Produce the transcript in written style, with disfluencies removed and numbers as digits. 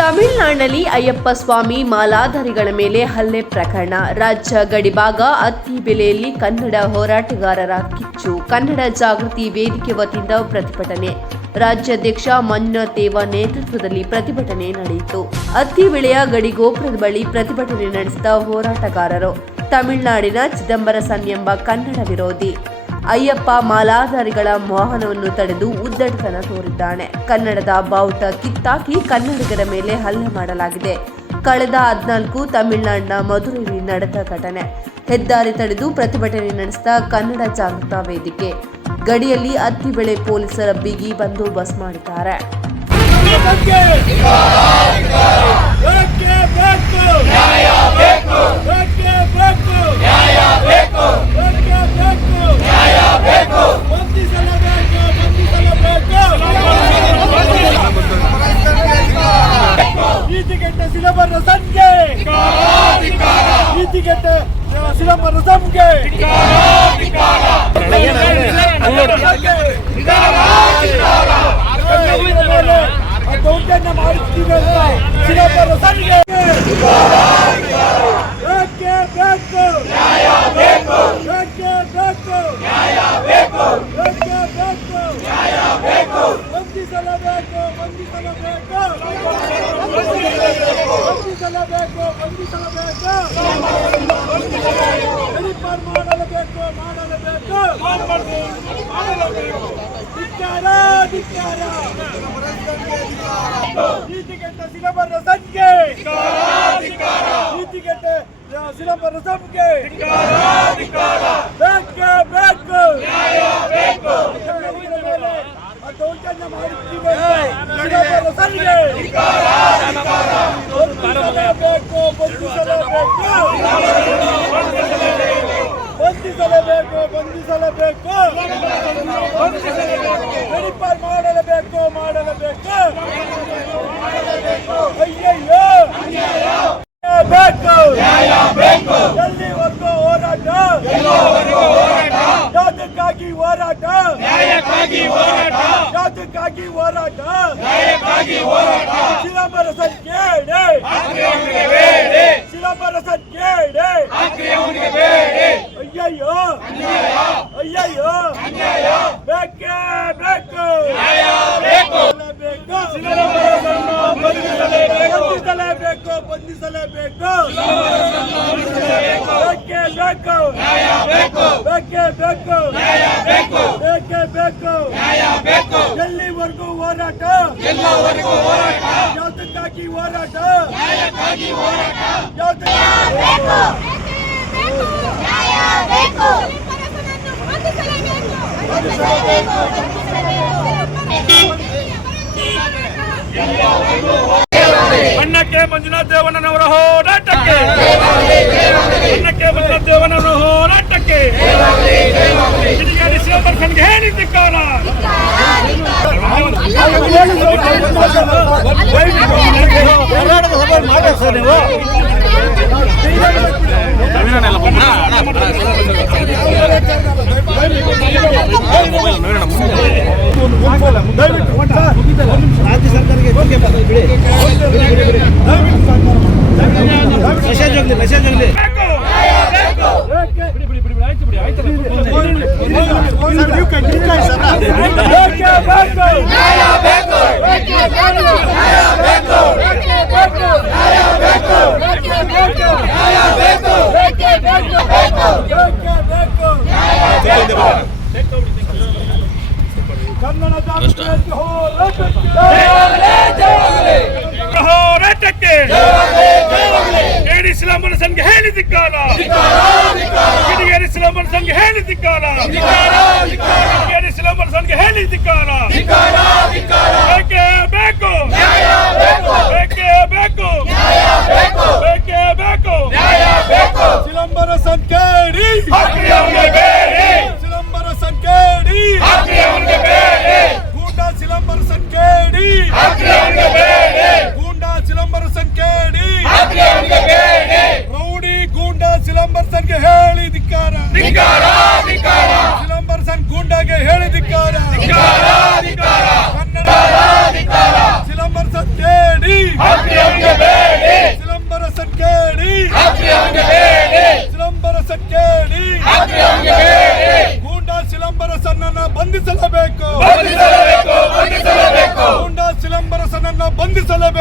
ತಮಿಳುನಾಡಿನಲ್ಲಿ ಅಯ್ಯಪ್ಪ ಸ್ವಾಮಿ ಮಾಲಾಧಾರಿಗಳ ಮೇಲೆ ಹಲ್ಲೆ ಪ್ರಕರಣ. ರಾಜ್ಯ ಗಡಿಭಾಗ ಅತ್ತಿಬೆಲೆಯಲ್ಲಿ ಕನ್ನಡ ಹೋರಾಟಗಾರರ ಕಿಚ್ಚು. ಕನ್ನಡ ಜಾಗೃತಿ ವೇದಿಕೆ ವತಿಯಿಂದ ಪ್ರತಿಭಟನೆ. ರಾಜ್ಯಾಧ್ಯಕ್ಷ ಮಂಜುನಾಥ್ ದೇವ ನೇತೃತ್ವದಲ್ಲಿ ಪ್ರತಿಭಟನೆ ನಡೆಯಿತು. ಅತ್ತಿಬೆಲೆಯ ಗಡಿಗೋಪುರದ ಬಳಿ ಪ್ರತಿಭಟನೆ ನಡೆಸಿದ ಹೋರಾಟಗಾರರು ತಮಿಳುನಾಡಿನ ಚಿದಂಬರಸನ್ ಎಂಬ ಕನ್ನಡ ವಿರೋಧಿ ಅಯ್ಯಪ್ಪ ಮಾಲಾಧಾರಿಗಳ ವಾಹನವನ್ನು ತಡೆದು ಉದ್ದಟತನ ತೋರಿದ್ದಾನೆ. ಕನ್ನಡದ ಬಾವುಟ ಕಿತ್ತಾಕಿ ಕನ್ನಡಿಗರ ಮೇಲೆ ಹಲ್ಲೆ ಮಾಡಲಾಗಿದೆ. ಕಳೆದ 14 ತಮಿಳುನಾಡಿನ ಮಧುರೈಯಲ್ಲಿ ನಡೆದ ಘಟನೆ. ಹೆದ್ದಾರಿ ತಡೆದು ಪ್ರತಿಭಟನೆ ನಡೆಸಿದ ಕನ್ನಡ ಜಾಗೃತ ವೇದಿಕೆ. ಗಡಿಯಲ್ಲಿ ಅತ್ತಿಬೆಲೆ ಪೊಲೀಸರ ಬಿಗಿ ಬಂದೋಬಸ್ತ್ ಮಾಡಿದ್ದಾರೆ. ಎಲ್ಲಿವರೆಗೂ ಹೋರಾಟ ಯಾವುದಕ್ಕಾಗಿ ಹೋರಾಟ ಅನ್ನಕ್ಕೆ ಮಂಜುನಾಥ್ ದೇವಣ್ಣನವರ ಹೋರಾಟಕ್ಕೆ ಅನ್ನಕ್ಕೆ ಮಂಜುನಾಥ್ ದೇವಣ್ಣನವರ ಹೋರಾಟಕ್ಕೆ ಶ್ರೀನಿವಾಸನ್ಗೆ ಹೇಳಿದ್ದಕ್ಕಾರ ರಾಜ್ಯ ಸರ್ಕಾರಕ್ಕೆ ಮೆಸೇಜ್ ಆಗಲಿ ಹೋರಾಟಕ್ಕೆ ಶ್ರೀನಿವಾಸನ್ಗೆ ಹೇಳಿದ್ದಕ್ಕಾರ ಶ್ರೀನಿವಾಸನ್ಗೆ ಹೇಳಿದ್ದಕ್ಕಾರ ಶ್ರೀನಿವಾಸನ್ಗೆ ಹೇಳಿದ್ದಕ್ಕಾರ ಬೇಕೇ ಬೇಕು ಬೇಕೇ ಬೇಕು ಬೇಕೇ ಬೇಕು ಚಿದಂಬರಸನ್ ಕೇಳಿ ಚಿದಂಬರಸನ್ ಕೇಳಿ ಗೂಂಡಾ ಚಿದಂಬರಸನ್ ಕೇಳಿ ಗೂಂಡಾ ಚಿದಂಬರಸನ್ ಕೇಳಿ ರೌಡಿ ಗೂಂಡಾ ಚಿದಂಬರಸನ್ಗೆ ಹೇಳಿ ಧಿಕ್ಕಾರ ಚಿದಂಬರಸನ್ ಗೂಂಡಾಗೆ ಹೇಳಿ ಧಿಕ್ಕಾರ ಕನ್ನಡ ಸಿಲಂಬರಸನ್ ಕೇಳಿ ಗೂಂಡಾ ಸಿಲಂಬರಸನ್ನನ್ನು ಬಂಧಿಸಲೇಬೇಕು ಗೂಂಡಾ ಸಿಲಂಬರಸನ್ನನ್ನು ಬಂಧಿಸಲೇಬೇಕು